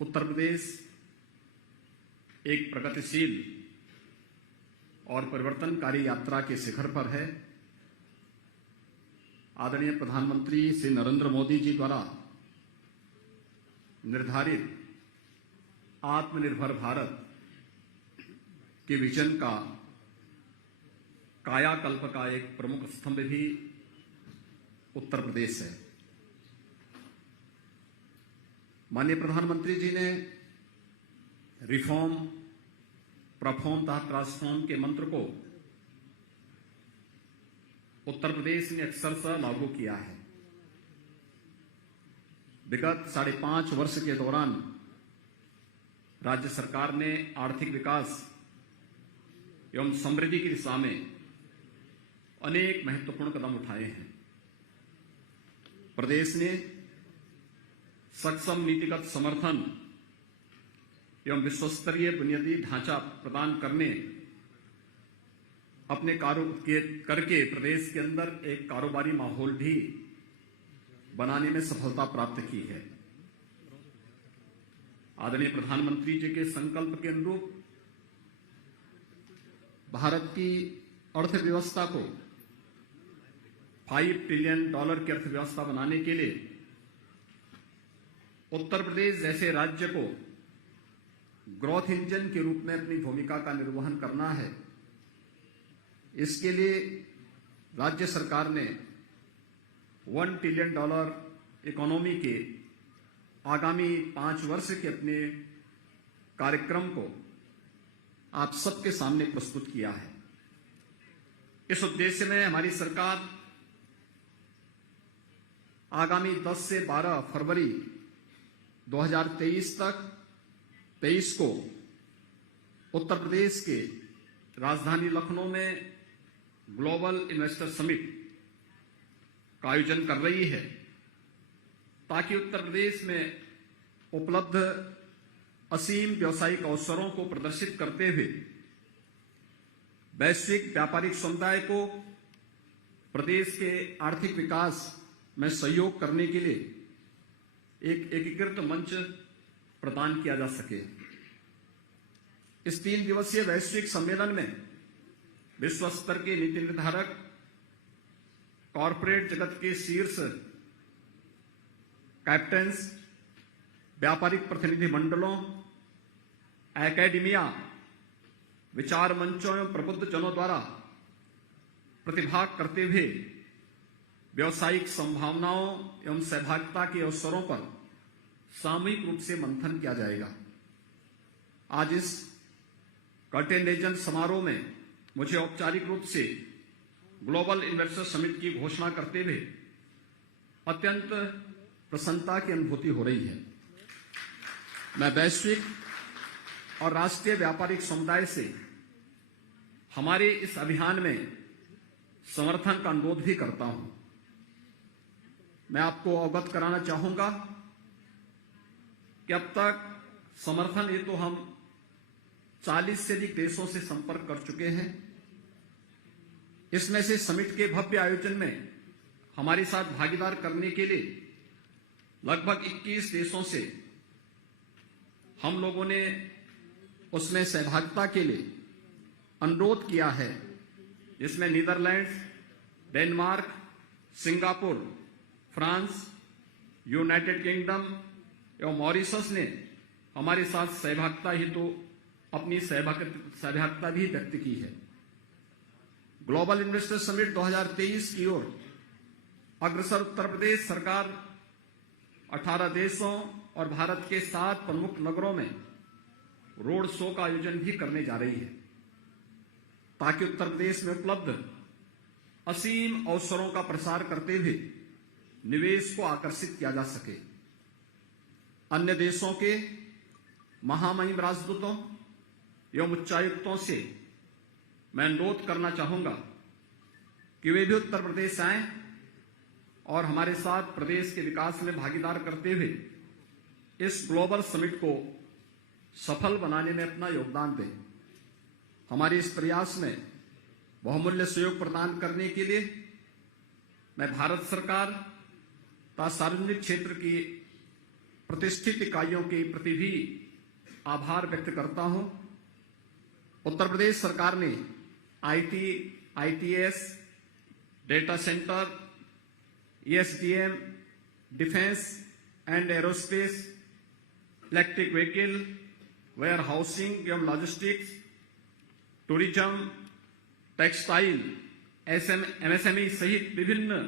उत्तर प्रदेश एक प्रगतिशील और परिवर्तनकारी यात्रा के शिखर पर है। आदरणीय प्रधानमंत्री श्री नरेंद्र मोदी जी द्वारा निर्धारित आत्मनिर्भर भारत के विजन का कायाकल्प का एक प्रमुख स्तंभ भी उत्तर प्रदेश है। माननीय प्रधानमंत्री जी ने रिफॉर्म, परफॉर्म तथा ट्रांसफॉर्म के मंत्र को उत्तर प्रदेश ने अक्षरशः लागू किया है। विगत 5.5 वर्ष के दौरान राज्य सरकार ने आर्थिक विकास एवं समृद्धि की दिशा में अनेक महत्वपूर्ण कदम उठाए हैं। प्रदेश ने सक्षम नीतिगत समर्थन एवं विश्वस्तरीय बुनियादी ढांचा प्रदान करने अपने करके प्रदेश के अंदर एक कारोबारी माहौल भी बनाने में सफलता प्राप्त की है। आदरणीय प्रधानमंत्री जी के संकल्प के अनुरूप भारत की अर्थव्यवस्था को $5 ट्रिलियन की अर्थव्यवस्था बनाने के लिए उत्तर प्रदेश जैसे राज्य को ग्रोथ इंजन के रूप में अपनी भूमिका का निर्वहन करना है। इसके लिए राज्य सरकार ने $1 ट्रिलियन इकोनॉमी के आगामी 5 वर्ष के अपने कार्यक्रम को आप सबके सामने प्रस्तुत किया है। इस उद्देश्य में हमारी सरकार आगामी 10 से 12 फरवरी 2023 तक 23 को उत्तर प्रदेश के राजधानी लखनऊ में ग्लोबल इन्वेस्टर समिट का आयोजन कर रही है, ताकि उत्तर प्रदेश में उपलब्ध असीम व्यावसायिक अवसरों को प्रदर्शित करते हुए वैश्विक व्यापारिक समुदाय को प्रदेश के आर्थिक विकास में सहयोग करने के लिए एक एकीकृत मंच प्रदान किया जा सके। इस 3 दिवसीय वैश्विक सम्मेलन में विश्व स्तर के नीति निर्धारक, कॉरपोरेट जगत के शीर्ष कैप्टन्स, व्यापारिक प्रतिनिधि मंडलों, एकेडमिया, विचार मंचों एवं प्रबुद्ध जनों द्वारा प्रतिभाग करते हुए व्यावसायिक संभावनाओं एवं सहभागिता के अवसरों पर सामूहिक रूप से मंथन किया जाएगा। आज इस कर्टेन रेजन समारोह में मुझे औपचारिक रूप से ग्लोबल इन्वेस्टर समिट की घोषणा करते हुए अत्यंत प्रसन्नता की अनुभूति हो रही है। मैं वैश्विक और राष्ट्रीय व्यापारिक समुदाय से हमारे इस अभियान में समर्थन का अनुरोध भी करता हूं। मैं आपको अवगत कराना चाहूंगा कि अब तक समर्थन ये तो हम 40 से अधिक देशों से संपर्क कर चुके हैं। इसमें से समिट के भव्य आयोजन में हमारे साथ भागीदार करने के लिए लगभग 21 देशों से हम लोगों ने उसमें सहभागिता के लिए अनुरोध किया है, जिसमें Netherlands, Denmark, Singapore, France, United kingdom एवं मॉरिशस ने हमारे साथ सहभागिता हेतु अपनी सहभागिता भी व्यक्त की है। ग्लोबल इन्वेस्टर समिट 2023 की ओर अग्रसर उत्तर प्रदेश सरकार 18 देशों और भारत के 7 प्रमुख नगरों में रोड शो का आयोजन भी करने जा रही है, ताकि उत्तर प्रदेश में उपलब्ध असीम अवसरों का प्रसार करते हुए निवेश को आकर्षित किया जा सके। अन्य देशों के महामहिम राजदूतों एवं उच्चायुक्तों से मैं अनुरोध करना चाहूंगा कि वे भी उत्तर प्रदेश आएं और हमारे साथ प्रदेश के विकास में भागीदार करते हुए इस ग्लोबल समिट को सफल बनाने में अपना योगदान दें। हमारे इस प्रयास में बहुमूल्य सहयोग प्रदान करने के लिए मैं भारत सरकार तथा सार्वजनिक क्षेत्र की प्रतिष्ठित इकाइयों के प्रति भी आभार व्यक्त करता हूं। उत्तर प्रदेश सरकार ने IT, ITS, data centre, SDM, defence and aerospace, electric vehicle, warehousing एवं लॉजिस्टिक्स, टूरिज्म, टेक्सटाइल, एमएसएमई सहित विभिन्न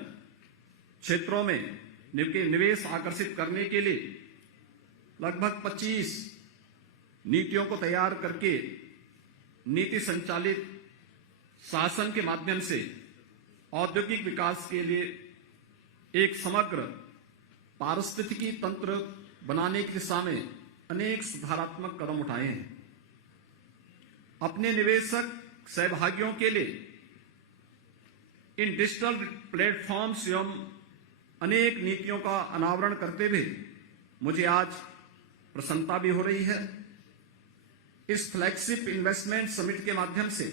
क्षेत्रों में निवेश आकर्षित करने के लिए लगभग 25 नीतियों को तैयार करके नीति संचालित शासन के माध्यम से औद्योगिक विकास के लिए एक समग्र पारिस्थितिकी तंत्र बनाने की दिशा में अनेक सुधारात्मक कदम उठाए हैं। अपने निवेशक सहभागियों के लिए इन डिजिटल प्लेटफॉर्म्स एवं अनेक नीतियों का अनावरण करते हुए मुझे आज प्रसन्नता भी हो रही है। इस फ्लैगशिप इन्वेस्टमेंट समिट के माध्यम से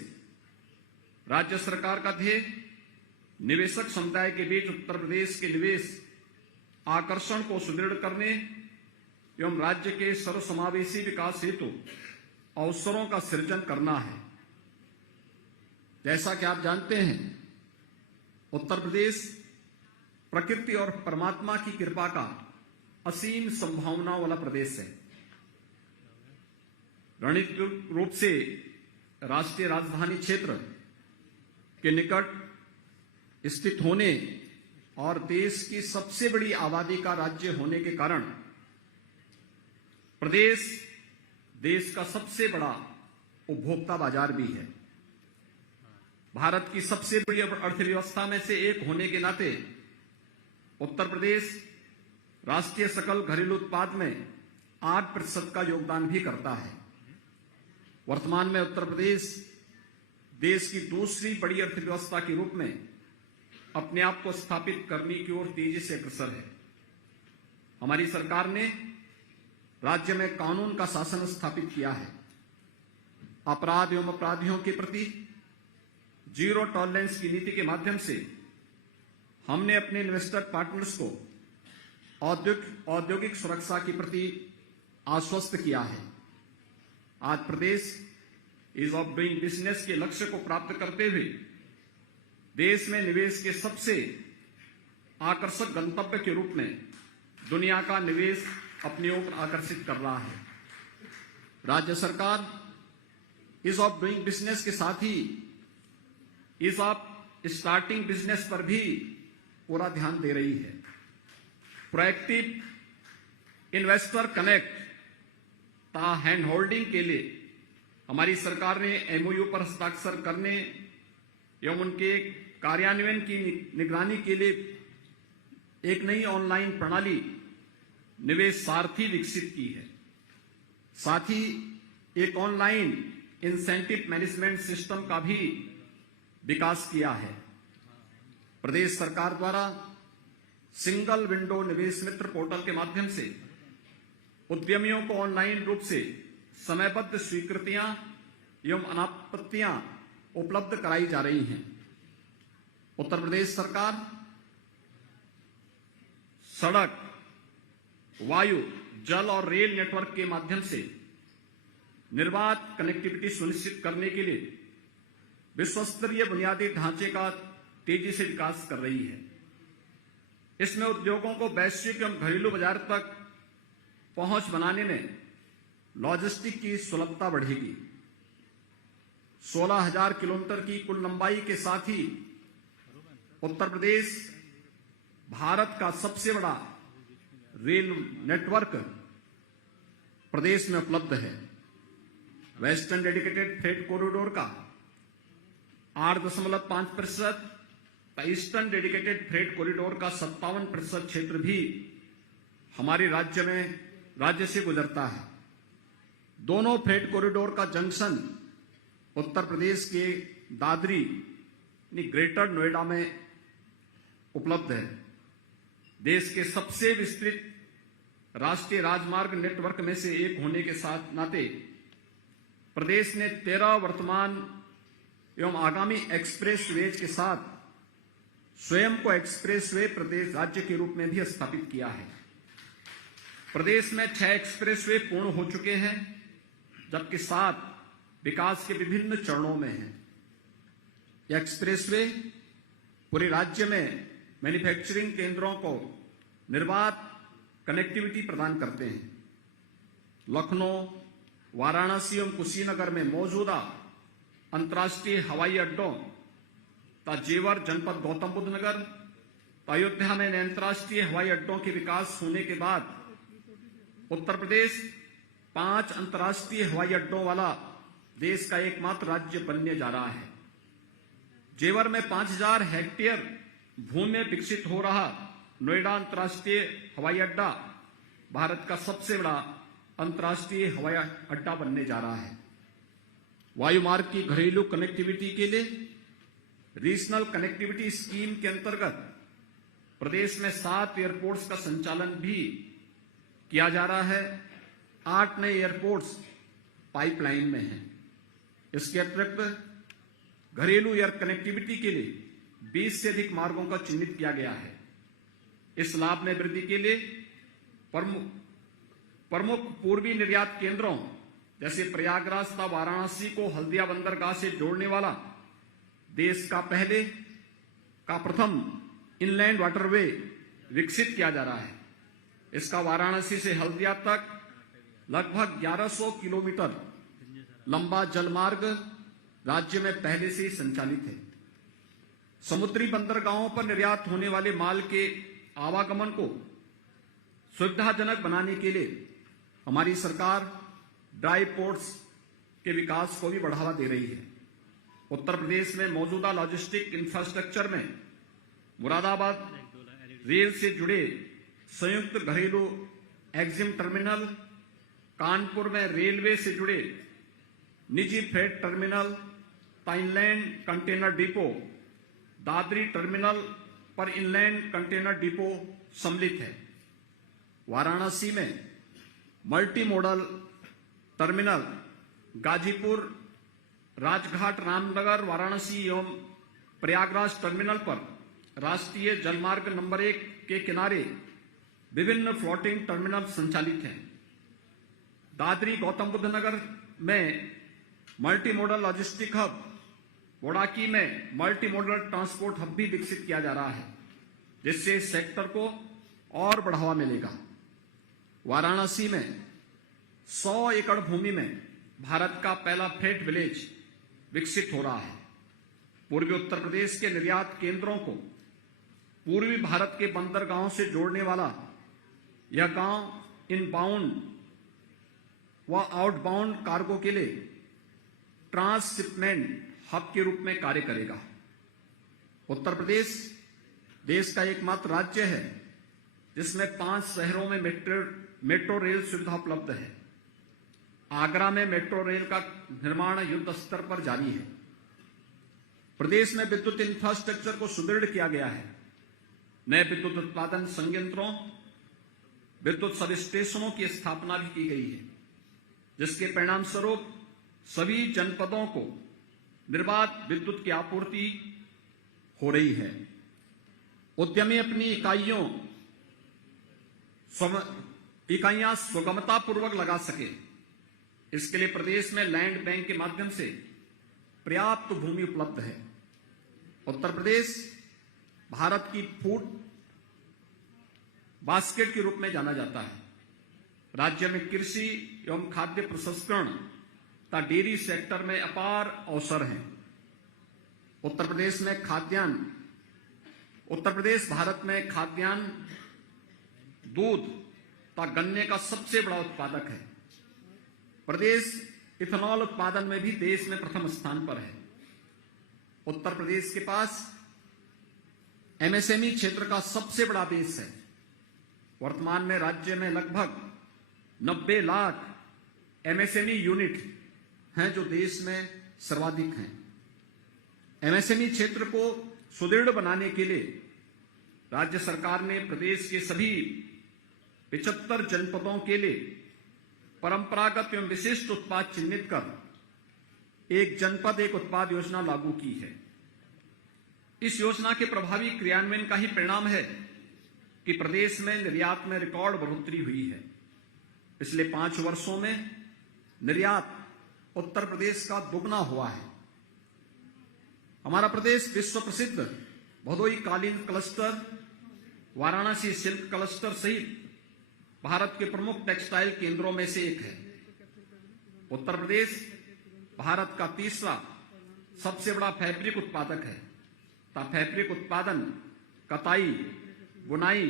राज्य सरकार का ध्येय निवेशक समुदाय के बीच उत्तर प्रदेश के निवेश आकर्षण को सुदृढ़ करने एवं राज्य के सर्वसमावेशी विकास हेतु अवसरों का सृजन करना है। जैसा कि आप जानते हैं, उत्तर प्रदेश प्रकृति और परमात्मा की कृपा का असीम संभावनाओं वाला प्रदेश है। रणनीतिक रूप से राष्ट्रीय राजधानी क्षेत्र के निकट स्थित होने और देश की सबसे बड़ी आबादी का राज्य होने के कारण प्रदेश देश का सबसे बड़ा उपभोक्ता बाजार भी है। भारत की सबसे बड़ी अर्थव्यवस्था में से एक होने के नाते उत्तर प्रदेश राष्ट्रीय सकल घरेलू उत्पाद में 8% का योगदान भी करता है। वर्तमान में उत्तर प्रदेश देश की दूसरी बड़ी अर्थव्यवस्था के रूप में अपने आप को स्थापित करने की ओर तेजी से अग्रसर है। हमारी सरकार ने राज्य में कानून का शासन स्थापित किया है। अपराध एवं अपराधियों के प्रति जीरो टॉलरेंस की नीति के माध्यम से हमने अपने इन्वेस्टर पार्टनर्स को औद्योगिक सुरक्षा के प्रति आश्वस्त किया है। आज प्रदेश ईज ऑफ डूइंग बिजनेस के लक्ष्य को प्राप्त करते हुए देश में निवेश के सबसे आकर्षक गंतव्य के रूप में दुनिया का निवेश अपनी ओर आकर्षित कर रहा है। राज्य सरकार ईज ऑफ डूइंग बिजनेस के साथ ही ईज ऑफ स्टार्टिंग बिजनेस पर भी पूरा ध्यान दे रही है। प्रोएक्टिव इन्वेस्टर कनेक्ट ता हैंड होल्डिंग के लिए हमारी सरकार ने एमओयू पर हस्ताक्षर करने एवं उनके कार्यान्वयन की निगरानी के लिए एक नई ऑनलाइन प्रणाली निवेश सारथी विकसित की है। साथ ही एक ऑनलाइन इंसेंटिव मैनेजमेंट सिस्टम का भी विकास किया है। प्रदेश सरकार द्वारा सिंगल विंडो निवेश मित्र पोर्टल के माध्यम से उद्यमियों को ऑनलाइन रूप से समयबद्ध स्वीकृतियां एवं अनापत्तियां उपलब्ध कराई जा रही हैं। उत्तर प्रदेश सरकार सड़क, वायु, जल और रेल नेटवर्क के माध्यम से निर्बाध कनेक्टिविटी सुनिश्चित करने के लिए विश्वस्तरीय बुनियादी ढांचे का तेजी से विकास कर रही है। इसमें उद्योगों को वैश्विक एवं घरेलू बाजार तक पहुंच बनाने में लॉजिस्टिक की सुलभता बढ़ेगी। 16,000 किलोमीटर की कुल लंबाई के साथ ही उत्तर प्रदेश भारत का सबसे बड़ा रेल नेटवर्क प्रदेश में उपलब्ध है। वेस्टर्न डेडिकेटेड फ्रेट कॉरिडोर का 8.5%, ईस्टर्न डेडिकेटेड फ्रेट कॉरिडोर का 57% क्षेत्र भी हमारे राज्य से गुजरता है। दोनों फ्रेट कॉरिडोर का जंक्शन उत्तर प्रदेश के दादरी ग्रेटर नोएडा में उपलब्ध है। देश के सबसे विस्तृत राष्ट्रीय राजमार्ग नेटवर्क में से एक होने के साथ नाते प्रदेश ने 13 वर्तमान एवं आगामी एक्सप्रेसवेज के साथ स्वयं को एक्सप्रेसवे प्रदेश राज्य के रूप में भी स्थापित किया है। प्रदेश में 6 एक्सप्रेसवे पूर्ण हो चुके हैं, जबकि 7 विकास के विभिन्न चरणों में हैं। यह एक्सप्रेसवे पूरे राज्य में मैन्युफैक्चरिंग केंद्रों को निर्बाध कनेक्टिविटी प्रदान करते हैं। लखनऊ, वाराणसी और कुशीनगर में मौजूदा अंतर्राष्ट्रीय हवाई अड्डों तथा जेवर जनपद गौतम बुद्ध नगर, अयोध्या में अंतर्राष्ट्रीय हवाई अड्डों के विकास होने के बाद उत्तर प्रदेश 5 अंतर्राष्ट्रीय हवाई अड्डों वाला देश का एकमात्र राज्य बनने जा रहा है। जेवर में 5000 हेक्टेयर भूमि में विकसित हो रहा नोएडा अंतर्राष्ट्रीय हवाई अड्डा भारत का सबसे बड़ा अंतर्राष्ट्रीय हवाई अड्डा बनने जा रहा है। वायुमार्ग की घरेलू कनेक्टिविटी के लिए रीजनल कनेक्टिविटी स्कीम के अंतर्गत प्रदेश में 7 एयरपोर्ट्स का संचालन भी किया जा रहा है। 8 नए एयरपोर्ट्स पाइपलाइन में हैं। इसके अतिरिक्त घरेलू एयर कनेक्टिविटी के लिए 20 से अधिक मार्गों का चिन्हित किया गया है। इस लाभ में वृद्धि के लिए प्रमुख पूर्वी निर्यात केंद्रों जैसे प्रयागराज तथा वाराणसी को हल्दिया बंदरगाह से जोड़ने वाला देश का प्रथम इनलैंड वाटरवे विकसित किया जा रहा है। इसका वाराणसी से हल्दिया तक लगभग 1100 किलोमीटर लंबा जलमार्ग राज्य में पहले से ही संचालित है। समुद्री बंदरगाहों पर निर्यात होने वाले माल के आवागमन को सुविधाजनक बनाने के लिए हमारी सरकार ड्राई पोर्ट्स के विकास को भी बढ़ावा दे रही है। उत्तर प्रदेश में मौजूदा लॉजिस्टिक इंफ्रास्ट्रक्चर में मुरादाबाद रेल से जुड़े संयुक्त घरेलू एक्जिम टर्मिनल, कानपुर में रेलवे से जुड़े निजी freight terminal, inland container depot, Dadri terminal पर इनलैंड कंटेनर डिपो सम्मिलित है। वाराणसी में multi modal terminal Ghazipur, Rajghat, Ramnagar, Varanasi एवं प्रयागराज टर्मिनल पर राष्ट्रीय जलमार्ग नंबर 1 के किनारे विभिन्न फ्लोटिंग टर्मिनल संचालित हैं। दादरी गौतम बुद्ध नगर में multi modal logistic hub, Bodaki में मल्टी मॉडल ट्रांसपोर्ट हब भी विकसित किया जा रहा है, जिससे इस सेक्टर को और बढ़ावा मिलेगा। वाराणसी में 100 एकड़ भूमि में भारत का पहला फ्रेट विलेज विकसित हो रहा है। पूर्वी उत्तर प्रदेश के निर्यात केंद्रों को पूर्वी भारत के बंदरगाहों से जोड़ने वाला यह गांव इनबाउंड व आउटबाउंड कार्गो के लिए ट्रांसशिपमेंट हब के रूप में कार्य करेगा। उत्तर प्रदेश देश का एकमात्र राज्य है जिसमें 5 शहरों में मेट्रो रेल सुविधा उपलब्ध है। आगरा में मेट्रो रेल का निर्माण युद्ध स्तर पर जारी है। प्रदेश में विद्युत इंफ्रास्ट्रक्चर को सुदृढ़ किया गया है। नए विद्युत उत्पादन संयंत्रों, विद्युत सब स्टेशनों की स्थापना भी की गई है, जिसके परिणाम स्वरूप सभी जनपदों को निर्बाध विद्युत की आपूर्ति हो रही है। उद्यमी अपनी इकाइयां सुगमता पूर्वक लगा सके, इसके लिए प्रदेश में लैंड बैंक के माध्यम से पर्याप्त भूमि उपलब्ध है। उत्तर प्रदेश भारत की फूड बास्केट के रूप में जाना जाता है। राज्य में कृषि एवं खाद्य प्रसंस्करण तथा डेयरी सेक्टर में अपार अवसर हैं। उत्तर प्रदेश भारत में खाद्यान्न, दूध तथा गन्ने का सबसे बड़ा उत्पादक है। प्रदेश इथेनॉल उत्पादन में भी देश में प्रथम स्थान पर है। उत्तर प्रदेश के पास एमएसएमई क्षेत्र का सबसे बड़ा बेस है। वर्तमान में राज्य में लगभग 90 लाख एमएसएमई यूनिट हैं, जो देश में सर्वाधिक हैं। एमएसएमई क्षेत्र को सुदृढ़ बनाने के लिए राज्य सरकार ने प्रदेश के सभी 75 जनपदों के लिए परंपरागत एवं विशिष्ट उत्पाद चिन्हित कर एक जनपद एक उत्पाद योजना लागू की है। इस योजना के प्रभावी क्रियान्वयन का ही परिणाम है कि प्रदेश में निर्यात में रिकॉर्ड बढ़ोतरी हुई है। पिछले 5 वर्षों में निर्यात उत्तर प्रदेश का दुगना हुआ है। हमारा प्रदेश विश्व प्रसिद्ध भदोई कालीन क्लस्टर, वाराणसी सिल्क क्लस्टर सहित भारत के प्रमुख टेक्सटाइल केंद्रों में से एक है। उत्तर प्रदेश भारत का तीसरा सबसे बड़ा फैब्रिक उत्पादक है। फैब्रिक उत्पादन, कताई, बुनाई,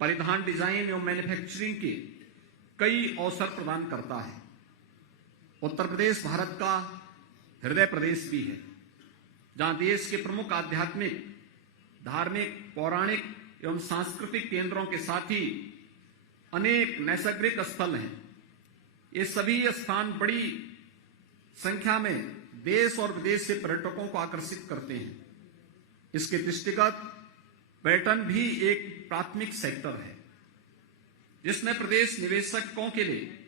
परिधान डिजाइन एवं मैन्युफैक्चरिंग के कई अवसर प्रदान करता है। उत्तर प्रदेश भारत का हृदय प्रदेश भी है, जहां देश के प्रमुख आध्यात्मिक, धार्मिक, पौराणिक एवं सांस्कृतिक केंद्रों के साथ ही अनेक नैसर्गिक स्थल हैं। ये सभी स्थान बड़ी संख्या में देश और विदेश से पर्यटकों को आकर्षित करते हैं। इसके दृष्टिगत पर्यटन भी एक प्राथमिक सेक्टर है, जिसमें प्रदेश निवेशकों के लिए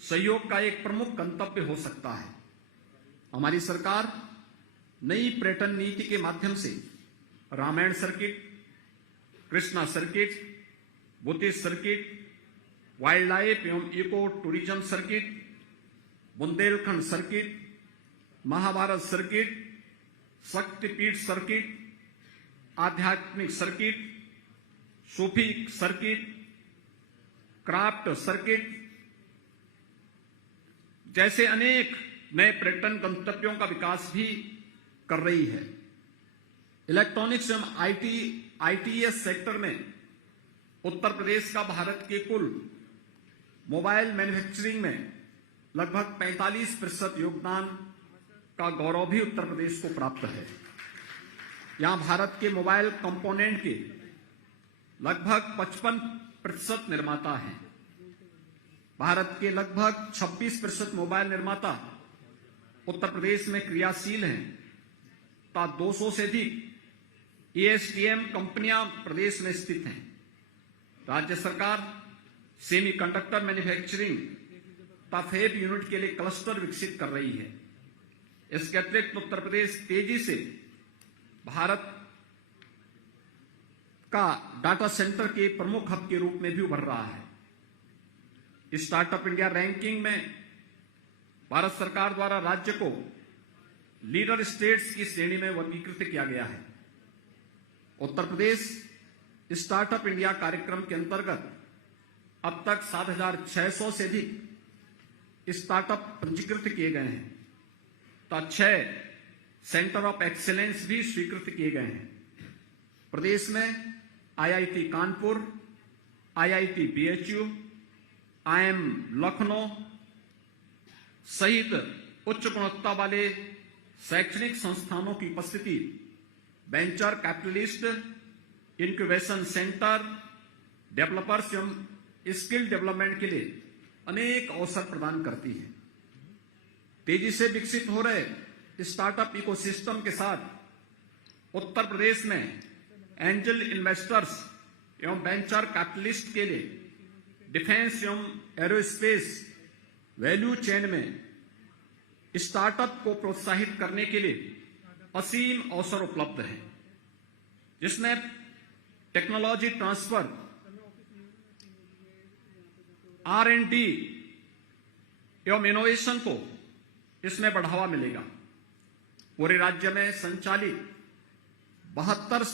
सहयोग का एक प्रमुख गंतव्य हो सकता है। हमारी सरकार नई पर्यटन नीति के माध्यम से Ramayana circuit, Krishna circuit, Buddhist circuit, wild life एवं eco tourism circuit, Bundelkhand circuit, Mahabharata circuit, Shaktipeeth circuit, आध्यात्मिक circuit, Sufi circuit, craft circuit जैसे अनेक नए पर्यटन गंतव्यों का विकास भी कर रही है। इलेक्ट्रॉनिक्स एवं आईटीएस सेक्टर में उत्तर प्रदेश का भारत के कुल मोबाइल मैन्युफैक्चरिंग में लगभग 45% योगदान का गौरव भी उत्तर प्रदेश को प्राप्त है। यहां भारत के मोबाइल कंपोनेंट के लगभग 55% निर्माता हैं। भारत के लगभग 26% मोबाइल निर्माता उत्तर प्रदेश में क्रियाशील हैं। 200 से अधिक एएसटीएम कंपनियां प्रदेश में स्थित हैं। राज्य सरकार सेमीकंडक्टर मैन्युफैक्चरिंग फैब यूनिट के लिए क्लस्टर विकसित कर रही है। इसके अतिरिक्त उत्तर प्रदेश तेजी से भारत का डाटा सेंटर के प्रमुख हब के रूप में भी उभर रहा है। स्टार्टअप इंडिया रैंकिंग में भारत सरकार द्वारा राज्य को लीडर स्टेट्स की श्रेणी में वर्गीकृत किया गया है। उत्तर प्रदेश स्टार्टअप इंडिया कार्यक्रम के अंतर्गत अब तक 7,600 से अधिक स्टार्टअप पंजीकृत किए गए हैं, तो 6 सेंटर ऑफ एक्सीलेंस भी स्वीकृत किए गए हैं। प्रदेश में IIT Kanpur, IIT BHU, IIM Lucknow सहित उच्च गुणवत्ता वाले शैक्षणिक संस्थानों की उपस्थिति venture capitalist, incubation centre, developers एवं स्किल डेवलपमेंट के लिए अनेक अवसर प्रदान करती है। तेजी से विकसित हो रहे स्टार्टअप इकोसिस्टम के साथ उत्तर प्रदेश में एंजल इन्वेस्टर्स एवं वेंचर कैपिटलिस्ट के लिए डिफेंस एवं एरोस्पेस वैल्यू चेन में स्टार्टअप को प्रोत्साहित करने के लिए असीम अवसर उपलब्ध है, जिसमें टेक्नोलॉजी ट्रांसफर, R&D एवं इनोवेशन को इसमें बढ़ावा मिलेगा। पूरे राज्य में संचालित 72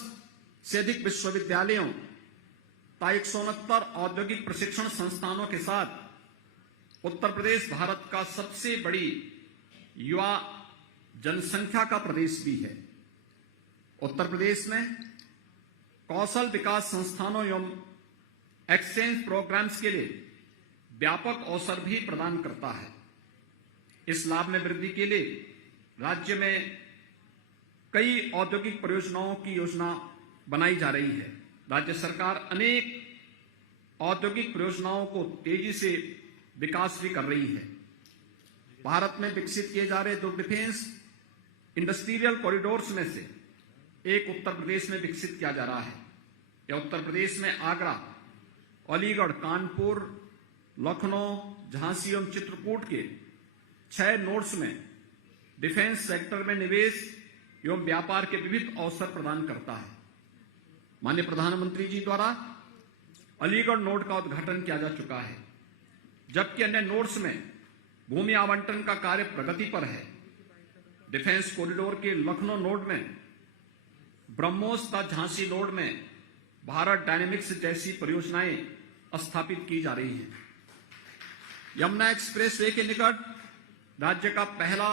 से अधिक विश्वविद्यालयों तथा 169 औद्योगिक प्रशिक्षण संस्थानों के साथ उत्तर प्रदेश भारत का सबसे बड़ी युवा जनसंख्या का प्रदेश भी है। उत्तर प्रदेश में कौशल विकास संस्थानों एवं एक्सचेंज प्रोग्राम्स के लिए व्यापक अवसर भी प्रदान करता है। इस लाभ में वृद्धि के लिए राज्य में कई औद्योगिक परियोजनाओं की योजना बनाई जा रही है। राज्य सरकार अनेक औद्योगिक परियोजनाओं को तेजी से विकास भी कर रही है। भारत में विकसित किए जा रहे 2 डिफेंस इंडस्ट्रियल कॉरिडोर्स में से एक उत्तर प्रदेश में विकसित किया जा रहा है। यह उत्तर प्रदेश में आगरा, अलीगढ़, कानपुर, लखनऊ, झांसी एवं चित्रकूट के 6 नोड्स में डिफेंस सेक्टर में निवेश एवं व्यापार के विविध अवसर प्रदान करता है। माननीय प्रधानमंत्री जी द्वारा अलीगढ़ नोड का उद्घाटन किया जा चुका है। जबकि अन्य नोड्स में भूमि आवंटन का कार्य प्रगति पर है। डिफेंस कॉरिडोर के लखनऊ नोड में, ब्रह्मोस तथा झांसी नोड में भारत डायनेमिक्स जैसी परियोजनाएं स्थापित की जा रही हैं। यमुना एक्सप्रेसवे के निकट राज्य का पहला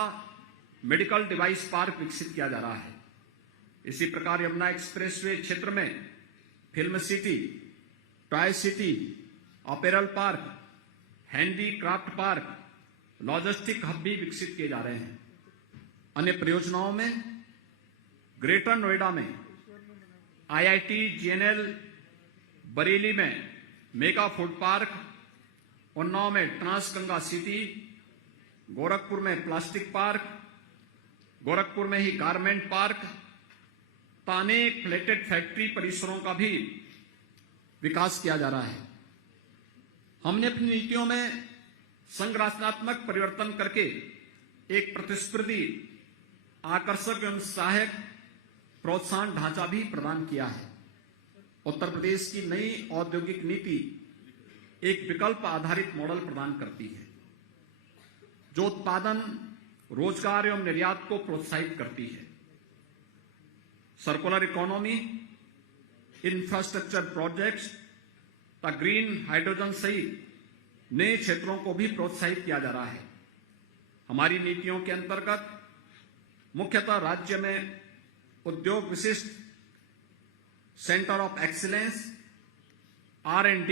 मेडिकल डिवाइस पार्क विकसित किया जा रहा है। इसी प्रकार यमुना एक्सप्रेसवे क्षेत्र में film city, toy city, apparel park, handicraft park, logistic hub भी विकसित किए जा रहे हैं। अन्य परियोजनाओं में ग्रेटर नोएडा में IIT GNL, बरेली में मेगा फूड पार्क, उन्नाव में ट्रांसगंगा सिटी, गोरखपुर में प्लास्टिक पार्क, गोरखपुर में ही गारमेंट पार्क, अनेक फ्लैटेड फैक्ट्री परिसरों का भी विकास किया जा रहा है। हमने अपनी नीतियों में संरचनात्मक परिवर्तन करके एक प्रतिस्पर्धी, आकर्षक एवं सहायक प्रोत्साहन ढांचा भी प्रदान किया है। उत्तर प्रदेश की नई औद्योगिक नीति एक विकल्प आधारित मॉडल प्रदान करती है, जो उत्पादन, रोजगार एवं निर्यात को प्रोत्साहित करती है। सर्कुलर इकोनॉमी, इंफ्रास्ट्रक्चर प्रोजेक्ट्स तथा ग्रीन हाइड्रोजन सहित नए क्षेत्रों को भी प्रोत्साहित किया जा रहा है। हमारी नीतियों के अंतर्गत मुख्यतः राज्य में उद्योग विशिष्ट सेंटर ऑफ एक्सीलेंस, R&D